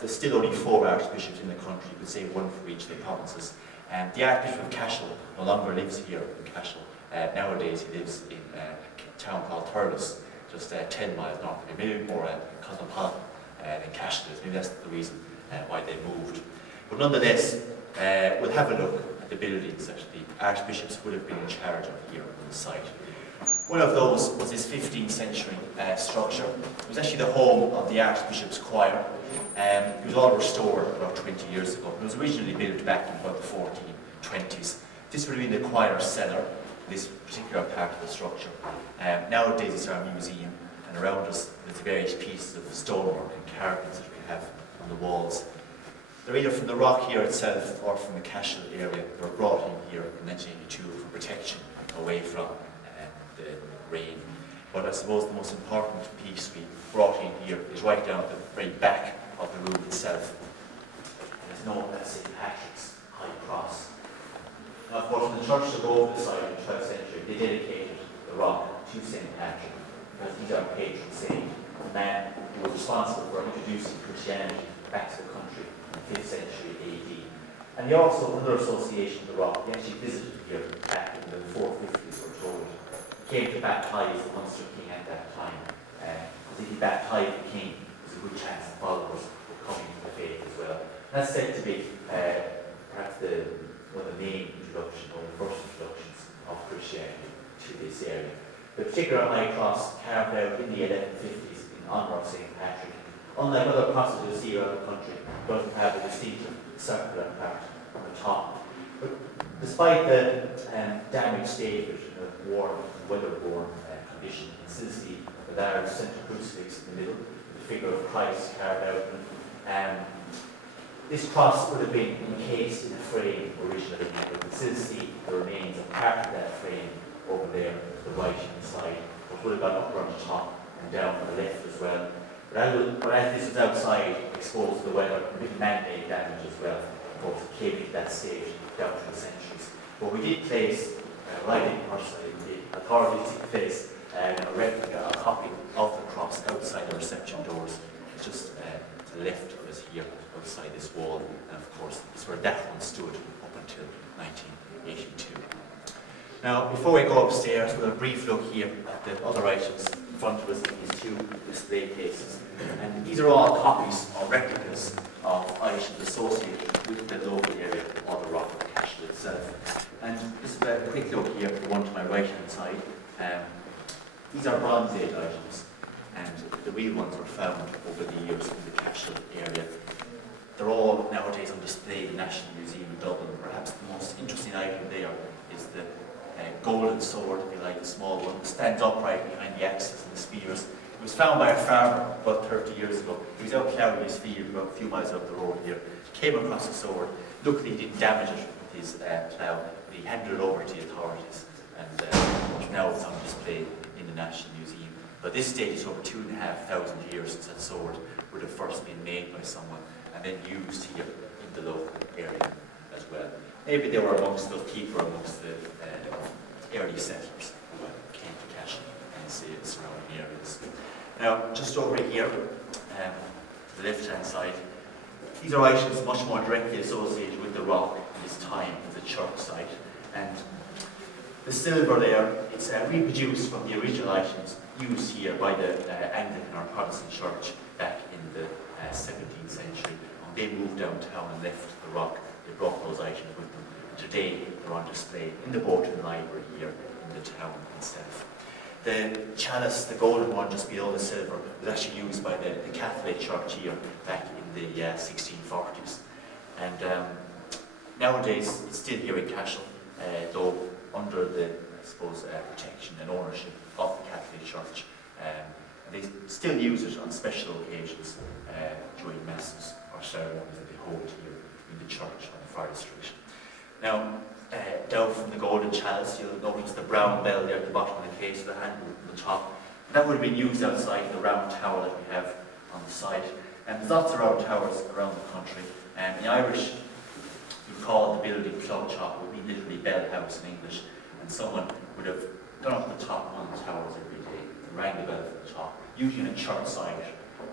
there's still only 4 archbishops in the country, you could say 1 for each of the provinces. The Archbishop of Cashel no longer lives here in Cashel. Nowadays he lives in a town called Thurles, just 10 miles north of here, maybe more cosmopolitan than Cashel is. Maybe that's the reason why they moved. But nonetheless, we'll have a look at the buildings that the archbishops would have been in charge of here on the site. One of those was this 15th century structure. It was actually the home of the Archbishop's choir. It was all restored about 20 years ago. It was originally built back in about the 1420s. This would have been the choir cellar, this particular part of the structure. Nowadays it's our museum, and around us there's various pieces of stonework and carvings that we have on the walls. They're either from the rock here itself or from the Cashel area. They were brought in here in 1982 for protection away from the rain. But I suppose the most important piece we brought in here is right down at the very back of the room itself. And it's known as St. Patrick's High Cross. Now, of course, when the church took over the site in the 12th century, they dedicated the rock to St. Patrick, because he's our patron saint, the man who was responsible for introducing Christianity back to the country in the 5th century AD. And he also, another association with the rock, he actually visited here back in the 450s, we're told. He came to baptize the Munster king at that time, because if he baptized the king, there's a good chance the followers would come into the faith as well. And that's said to be perhaps one of the main introductions, or the first introductions of Christianity to this area. The particular high cross carved out in the 1150s in honour of St. Patrick, unlike other crosses you'll see around the country, doesn't have a distinctive circular part on the top. But despite the damaged state of worn, weather-worn condition, you can still see the large central crucifix in the middle, the figure of Christ carved out. This cross would have been encased in a frame originally, but you can still see the remains of part of that frame over there to the right hand side, but would have gone up on the top and down on the left as well. But as this was outside, exposed to the weather, a bit man-made damage as well. Of course, it came to that stage down through the centuries. But we did place, I didn't personally, the authorities did place a replica, a copy of the cross outside the reception doors, just to the left of us here, outside this wall. And of course, it's where that one stood up until 1982. Now, before we go upstairs, we'll have a brief look here at the other items in front of us in these 2 display cases. And these are all copies or replicas of items associated with the local area or the rock of Cashel itself. And just a quick look here at the one to my right hand side. These are Bronze Age items, and the real ones were found over the years in the Cashel area. They're all nowadays on display in the National Museum in Dublin. Perhaps the most interesting item there is the golden sword, if you like, the small one. It stands upright behind the axes and the spears. It was found by a farmer about 30 years ago. He was out ploughing his field about a few miles up the road here. Came across the sword. Luckily, he didn't damage it with his plough, but he handed it over to the authorities. And now it's on display in the National Museum. But this stage is over 2,500 years since that sword would have first been made by someone and then used here in the local area as well. Maybe they were amongst those people, amongst the early settlers who came to Cashel and the surrounding areas. Now, just over here, to the left-hand side, these are items much more directly associated with the rock at this time of the church site. And the silver there, it's reproduced from the original items used here by the Anglican or Protestant church back in the 17th century. When they moved downtown and left the rock, they brought those items with them. Today, they're on display in the Bowton Library here in the town itself. The chalice, the golden one just below the silver, was actually used by the Catholic Church here back in the 1640s. And nowadays, it's still here in Cashel, though under the, I suppose, protection and ownership of the Catholic Church. And they still use it on special occasions during masses or ceremonies that they hold here in the church on Friday Street. Now, down from the golden chalice, you'll notice the brown bell there at the bottom of the case, the handle on the top. And that would have been used outside the round tower that we have on the site. And there's lots of round towers around the country. In Irish, you call the building clock chop, would be literally bell house in English. And someone would have gone up the top one of the towers every day and rang the bell from the top, usually in a church site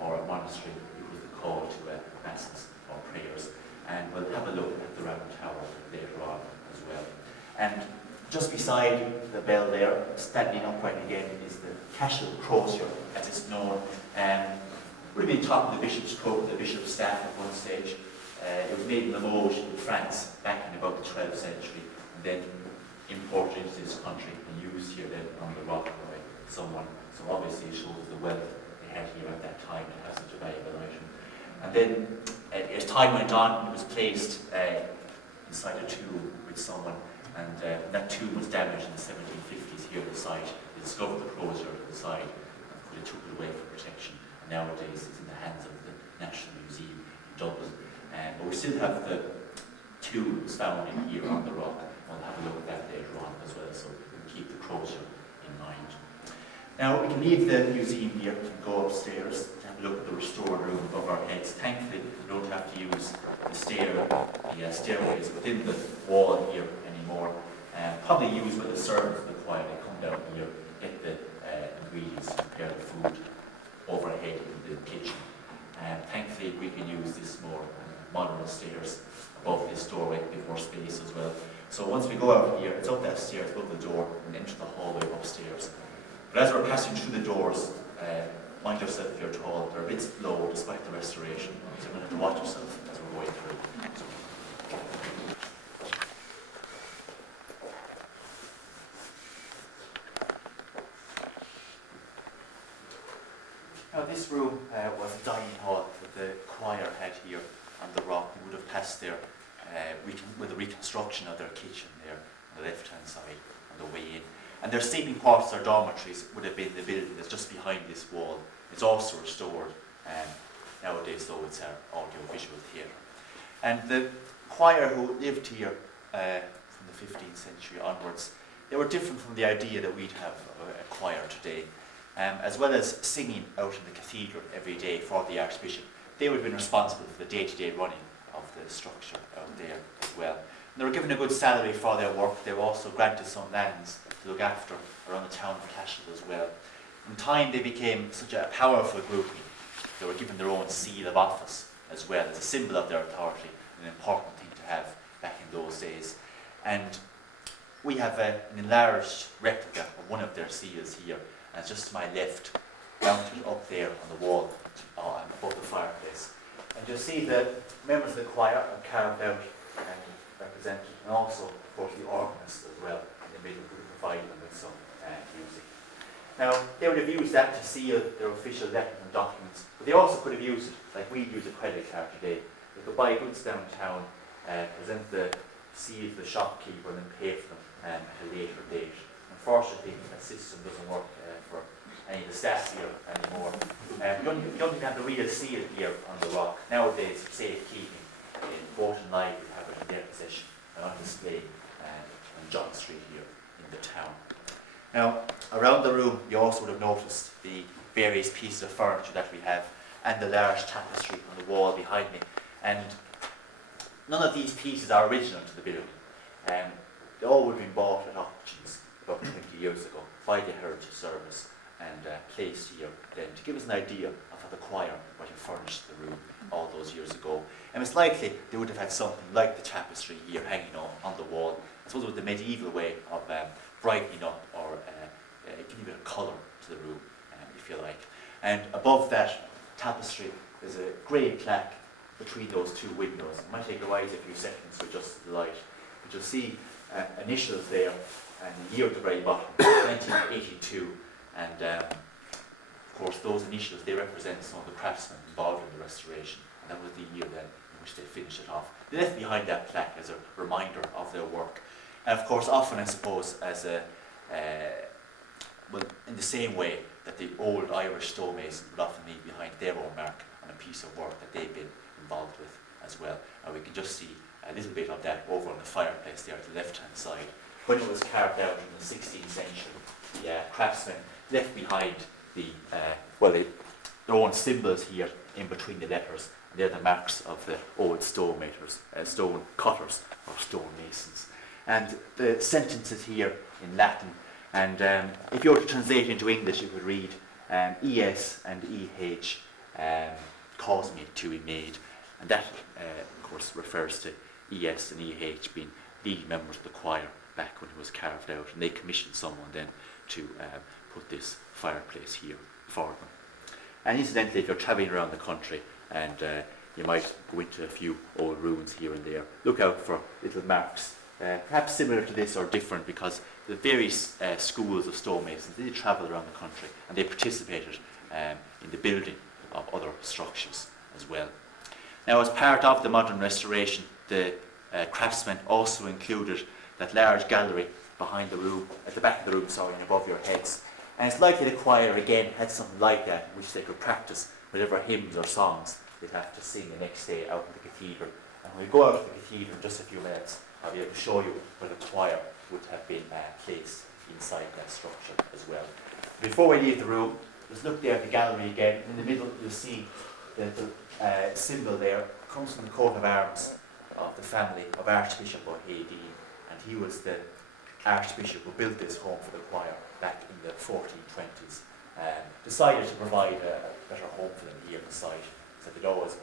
or a monastery. It was the call to mass beside the bell there, standing upright again, is the Cashel crosier, as it's known. Would have been top of the bishop's coat, the bishop's staff at one stage. It was made in Limoges in France back in about the 12th century, and then imported into this country and used here then on the rock by someone. So obviously it shows the wealth they had here at that time to have such a valuable item. And then as time went on, it was placed inside a tomb with someone, and that tomb was damaged in the 1750s here at the site. They discovered the crosier at the side and they took it away for protection. And nowadays it's in the hands of the National Museum in Dublin. But we still have the tombs found in here on the rock. We'll have a look at that later on as well, so we can keep the crosier in mind. Now we can leave the museum here and go upstairs to have a look at the restored room above our heads. Thankfully we don't have to use the stairways within the wall here anymore. Probably used by the servants of the choir. They come down here, get the ingredients, prepare the food overhead in the kitchen. Thankfully we can use this more modern stairs above this doorway, a bit more space as well. So once we go out here, it's up that stairs, above the door, and enter the hallway upstairs. But as we're passing through the doors, mind yourself if you're tall, they're a bit low despite the restoration, so you're going to have to watch yourself as we're going through. Now this room was a dining hall that the choir had here on the rock. They would have passed there with the reconstruction of their kitchen there on the left hand side on the way in. And their sleeping quarters or dormitories would have been the building that's just behind this wall. It's also restored nowadays, though it's an audio-visual theatre. And the choir who lived here from the 15th century onwards, they were different from the idea that we'd have of a choir today. As well as singing out in the cathedral every day for the Archbishop, they would have been responsible for the day-to-day running of the structure out there as well. And they were given a good salary for their work. They were also granted some lands to look after around the town of Cashel as well. In time they became such a powerful grouping. They were given their own seal of office as well as a symbol of their authority, an important thing to have back in those days. And we have an enlarged replica of one of their seals here, and it's just to my left, mounted up there on the wall above the fireplace. And you'll see the members of the choir are carved out and represented, and also, of course, the organist as well in the middle, who provide them with some music. Now, they would have used that to seal their official letters and documents, but they also could have used it like we use a credit card today. They could buy goods downtown, present the seal to the shopkeeper, and then pay for them at a later date. Unfortunately, that system doesn't work for any of the staff here anymore. You don't even have the real seal here on the rock. Nowadays, safekeeping, both in library have it in their possession and on display on John Street here in the town. Now, around the room, you also would have noticed the various pieces of furniture that we have and the large tapestry on the wall behind me. And none of these pieces are original to the building. They all would have been bought at auctions about 20 years ago by the Heritage Service and placed here then to give us an idea of how the choir might have furnished the room all those years ago. And it's likely they would have had something like the tapestry here hanging on the wall. I suppose it was the medieval way of brightening up or giving a bit of colour to the room, if you like. And above that tapestry there's a grey plaque between those two windows. It might take a while, a few seconds to adjust the light, but you'll see initials there and the year at the very bottom, 1982. And of course those initials, they represent some of the craftsmen involved in the restoration, and that was the year then in which they finished it off. They left behind that plaque as a reminder of their work. And of course often, I suppose, as well, in the same way that the old Irish stonemasons would often leave behind their own mark on a piece of work that they've been involved with as well. And we can just see a little bit of that over on the fireplace there at the left hand side. When it was carved out in the 16th century, the craftsmen left behind their own symbols here in between the letters, and they're the marks of the old stone cutters or stonemasons. And the sentences here in Latin, and if you were to translate into English, you would read ES and EH cause me to be made, and that of course refers to ES and EH being lead members of the choir back when it was carved out, and they commissioned someone then to put this fireplace here for them. And incidentally, if you're travelling around the country and you might go into a few old ruins here and there, look out for little marks, perhaps similar to this or different, because the various schools of stonemasons, they travel around the country and they participated in the building of other structures as well. Now, as part of the modern restoration, the craftsmen also included that large gallery behind the room, at the back of the room, sorry, and above your heads. And it's likely the choir again had something like that, which they could practice whatever hymns or songs they'd have to sing the next day out in the cathedral. And when we go out of the cathedral in just a few minutes, I'll be able to show you where the choir would have been placed inside that structure as well. Before we leave the room, just look there at the gallery again. In the middle, you'll see the symbol there. It comes from the coat of arms of the family of Archbishop O'Haydeen, and he was the Archbishop who built this home for the choir back in the 1420s. Decided to provide a better home for them here inside, so they'd always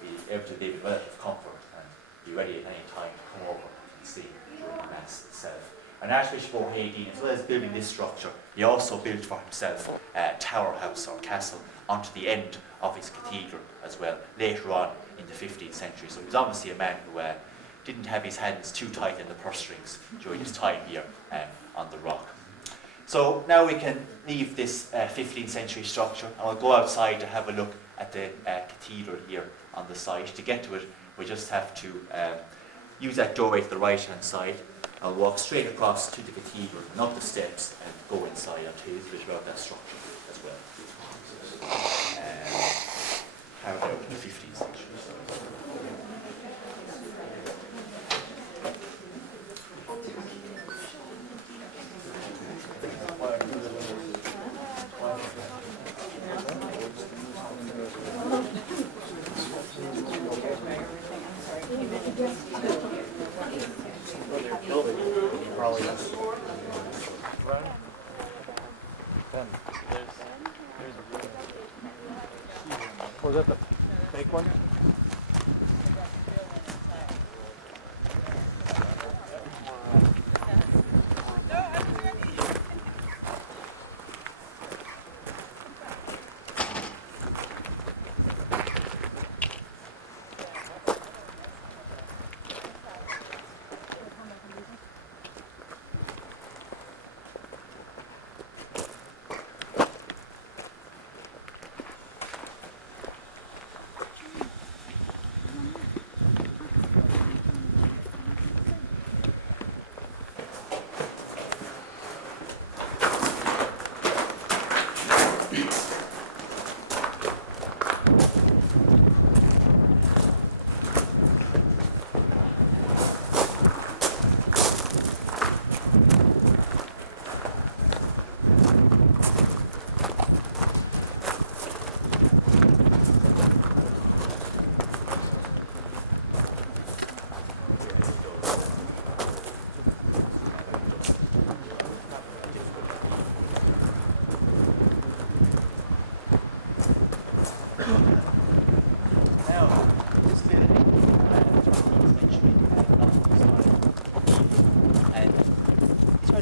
be able to live in relative comfort and be ready at any time to come over and sing during the Mass itself. And Archbishop O'Haydeen, as well as building this structure, he also built for himself a tower house or castle onto the end of his cathedral as well, later on in the 15th century. So he was obviously a man who didn't have his hands too tight in the purse strings during his time here on the rock. So now we can leave this 15th century structure, and we'll go outside to have a look at the cathedral here on the site. To get to it, we just have to use that doorway to the right hand side. I'll walk straight across to the cathedral and up the steps and go inside. I'll tell you a bit about that structure as well. Carried out in the 15th century. Was that the fake one?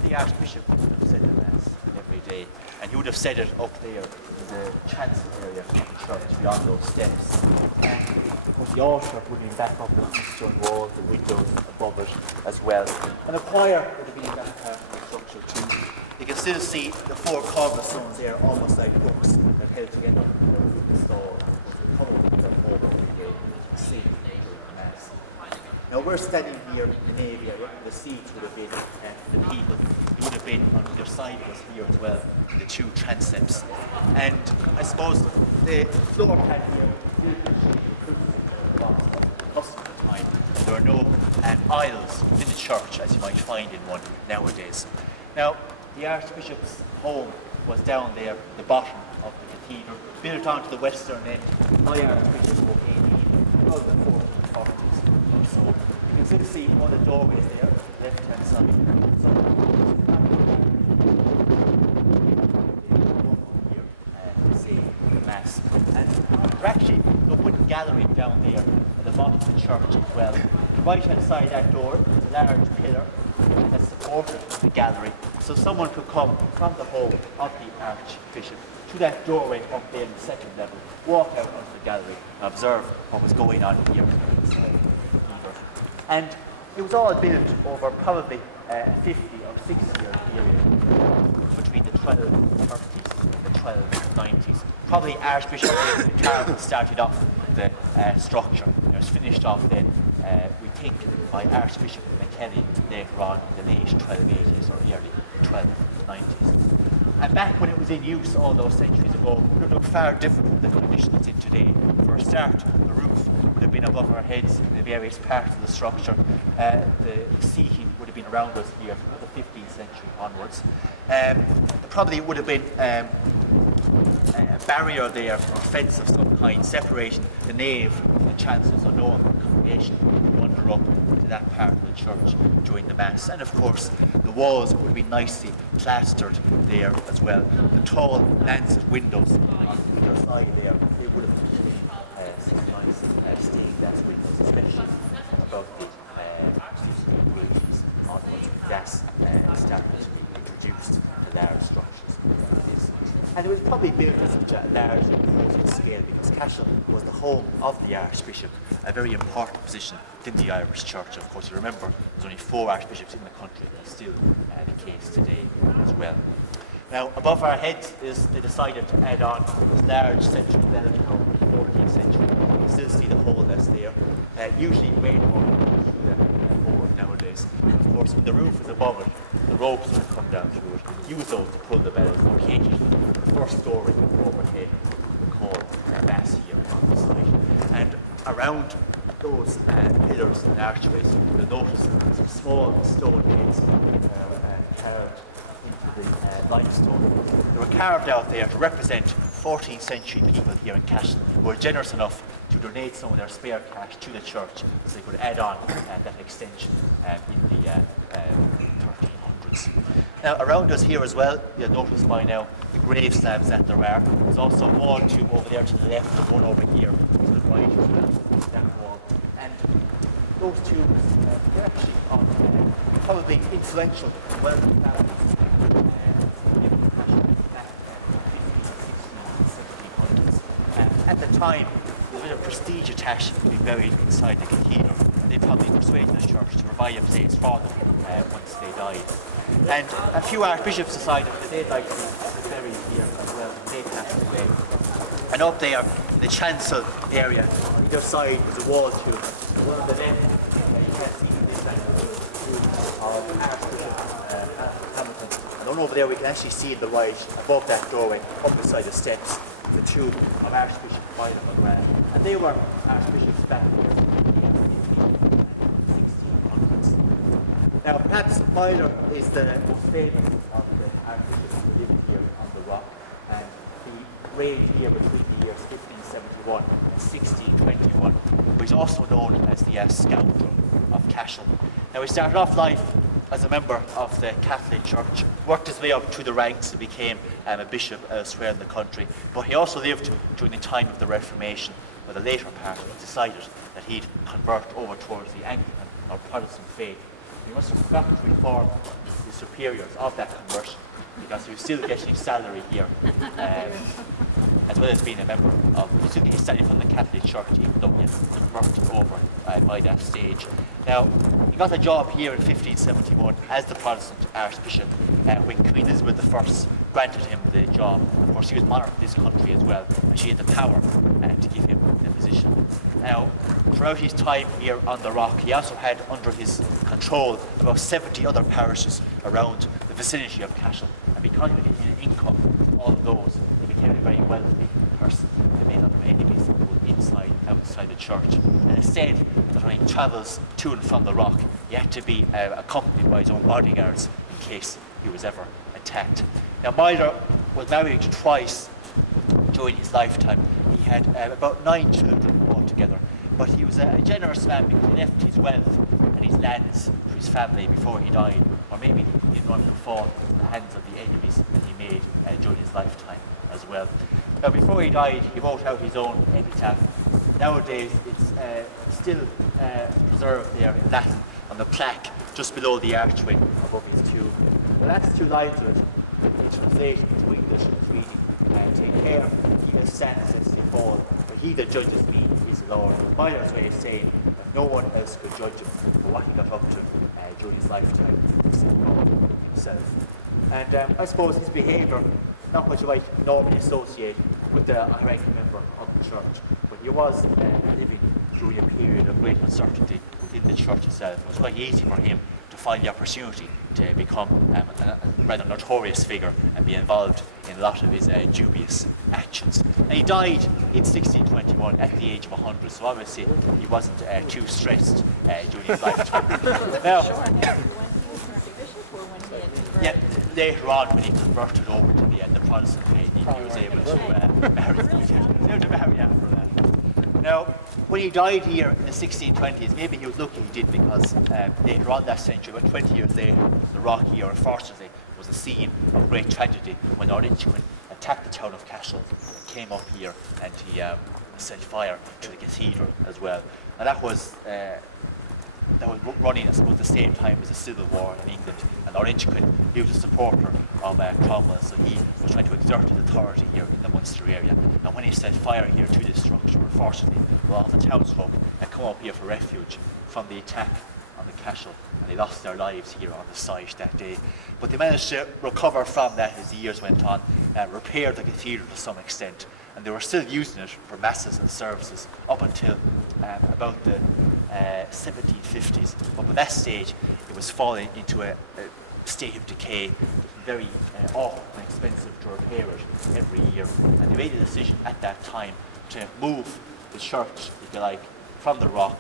The Archbishop said the Mass every day, and he would have said it up there in the chancel area of the church, beyond those steps. And because the altar would have been back up the eastern wall, the windows above it as well. And the choir would have been in that part of the structure too. You can still see the four cornerstones there, almost like hooks that held together the stall. See the Mass. Now we're standing here in the nave area. The seats would have been for the people. It would have been on either side of us here as well, in the two transepts. And I suppose the floor plan here custom at the time. There are no aisles within the church as you might find in one nowadays. Now the Archbishop's home was down there at the bottom of the cathedral, built onto the western end by Archbishop O'Haydeen about the 1440s. So you can still see one of the doorways there, left hand side. So here to see the Mass. And we're actually a wooden gallery down there at the bottom of the church as well. Right hand side that door is a large pillar that supported the gallery, so someone could come from the home of the Archbishop to that doorway up there in the second level, walk out onto the gallery and observe what was going on here inside either. And it was all built over probably a 50 or 60 year period between the 1230s and the 1290s. Probably Archbishop Carroll started off the structure. It was finished off then, we think, by Archbishop McKelly later on in the late 1280s or early 1290s. And back when it was in use all those centuries ago, it would look far different than the condition it's in today. For a start, the roof would have been above our heads in the various parts of the structure. The seating would have been around us here from the 15th century onwards. There probably would have been a barrier there, or fence of some kind, separating the nave from the chancel, so no one could congregation would wander up into that part of the church during the Mass. And of course, the walls would be nicely plastered there as well. The tall lancet windows on either side there, they would have been some nice stained glass windows, especially about the 80s onwards, when gas started to be introduced to large structures. And it was probably built at such a large and imposing scale because Cashel was the home of the Archbishop, a very important position within the Irish Church. Of course, you remember there's only 4 archbishops in the country, and that's still the case today as well. Now, above our heads they decided to add on this large central bell tower in the 14th century. You can still see the hole that's there. Usually made more through the board nowadays. Of course, when the roof is above it, the ropes would come down through it. Use those to pull the bells occasionally. The first story overhead we call Mass here on the site. And around those pillars and archways, you'll notice some small stone heads carved into the limestone. They were carved out there to represent 14th century people here in Cashel who were generous enough to donate some of their spare cash to the church so they could add on that extension in the 1300s. Now around us here as well, you'll notice by now the grave slabs that there are. There's also a wall tube over there to the left and one over here to the right as well, that wall. And those tubes, they're actually probably influential and well-known families at the time, there was a bit of prestige attached to being buried inside the cathedral, and they probably persuaded the church to provide a place for them once they died. And a few archbishops decided that they'd like to be buried here as well when they passed away. And up there in the chancel area, on either side was a wall tube. And one of the left, you can't see this of Archbishop Hamilton. And on over there we can actually see in the right, above that doorway, up beside the steps, the tube of Archbishop Milo McGrath. And they were archbishops back here in the 1600s. Now perhaps Milo is the most famous of the archbishops who lived here on the rock, and he reigned here between the years 1571 and 1621, but he's also known as the scoundrel of Cashel. Now he started off life as a member of the Catholic Church, worked his way up through the ranks and became a bishop elsewhere in the country. But he also lived during the time of the Reformation, where the later part he decided that he'd convert over towards the Anglican or Protestant faith. He must have forgotten to inform the superiors of that conversion, because he was still getting salary here, as well as being a member of, he was still getting salary from the Catholic Church, even though he had converted over by that stage. Now, he got a job here in 1571 as the Protestant Archbishop when Queen Elizabeth I granted him the job. Of course, he was monarch of this country as well, and she had the power to give him the position. Now, throughout his time here on the rock, he also had under his control about 70 other parishes around the vicinity of Cashel, and because he was getting an income from all of those, he became a very wealthy person. He made a lot of enemies both inside and outside the church. And it said that when he travels to and from the rock, he had to be accompanied by his own bodyguards in case he was ever attacked. Now, Milo was married twice during his lifetime. He had about 9 children altogether, but he was a generous man because he left his wealth and his lands to his family before he died, or maybe he didn't want to fall into the hands of the enemies that he made during his lifetime as well. Now, before he died, he wrote out his own epitaph, Nowadays, it's still preserved there in Latin on the plaque just below the archway above his tomb. The last two lines of it, in translation into English, is reading, "Take care, he that stands lest he fall, for he that judges me is the Lord." The Bible's way of saying that no one else could judge him for what he got up to during his lifetime, except God himself. And I suppose his behaviour, not what you might normally associate with the hierarchical member of the church, but he was living through a period of great uncertainty within the church itself. It was quite easy for him to find the opportunity to become a rather notorious figure and be involved in a lot of his dubious actions. And he died in 1621 at the age of 100, so obviously he wasn't too stressed during his lifetime. Now, yeah, later on when he converted over to the Protestant faith, he was able to marry after that. Now, when he died here in the 1620s, maybe he was lucky he did, because later on that century, about 20 years later, the rock here, unfortunately, was a scene of great tragedy when Lord Inchiquin attacked the town of Cashel, came up here, and he set fire to the cathedral as well. And that was running, I suppose, the same time as the Civil War in England. And Lord Inchiquin, he was a supporter of Cromwell, so he was trying to exert his authority here in the Munster area. And when he set fire here to this structure, unfortunately, a lot of the townsfolk had come up here for refuge from the attack on the Cashel, and they lost their lives here on the site that day. But they managed to recover from that as the years went on, repair the cathedral to some extent, and they were still using it for masses and services up until about the 1750s. But by that stage, it was falling into a state of decay. It was very awkward and expensive to repair it every year, and they made a decision at that time to move the church, if you like, from the rock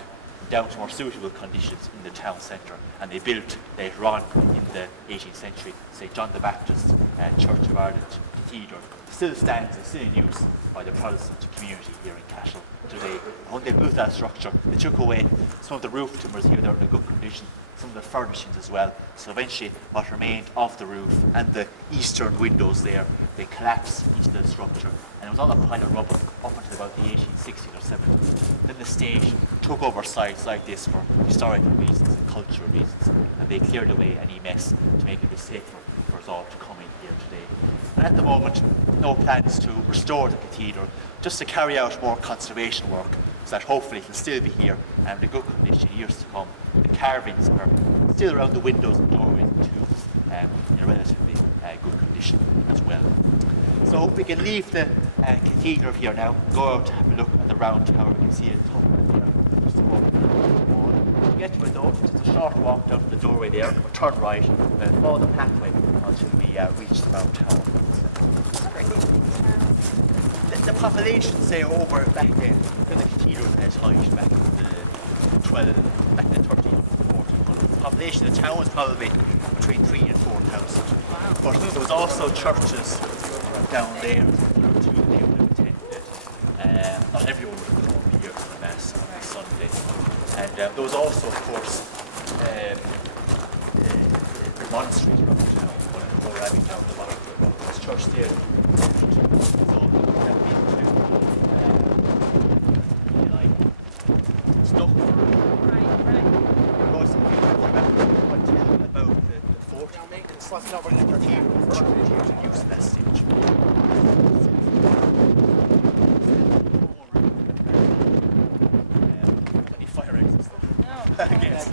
down to more suitable conditions in the town centre. And they built later on in the 18th century St. John the Baptist Church of Ireland Cathedral. It still stands and still in use by the Protestant community here in Cashel today. When they built that structure, they took away some of the roof timbers here that were in good condition, some of the furnishings as well. So eventually what remained of the roof and the eastern windows there, they collapsed into the structure, and it was all a pile of rubble up until about the 1860s or 70s. Then the state took over sites like this for historical reasons and cultural reasons, and they cleared away any mess to make it safer for us all to come in here today. And at the moment, no plans to restore the cathedral, just to carry out more conservation work, so that hopefully it will still be here and in good condition years to come. The carvings are still around the windows and doorways and tubes in a relatively good condition as well. So we can leave the cathedral here now, go out to have a look at the round tower. We can see it top there, just above the wall. To get to it though, it's just a short walk down to the doorway there, we'll turn right, and follow the pathway until we reach the round tower. The population, say, over back then, when the cathedral had height back in the 1300s, 1400s, the population of the town was probably between 3,000 and 4,000. Wow. But there was also churches down there too, they would have attended. Not everyone would have come up here for the Mass on a Sunday. And there was also, of course, the monasteries around the town, one in Poor Abbey down the bottom of the church there. Wasn't over in the to use that stage. Any fire exits though? No. Yes.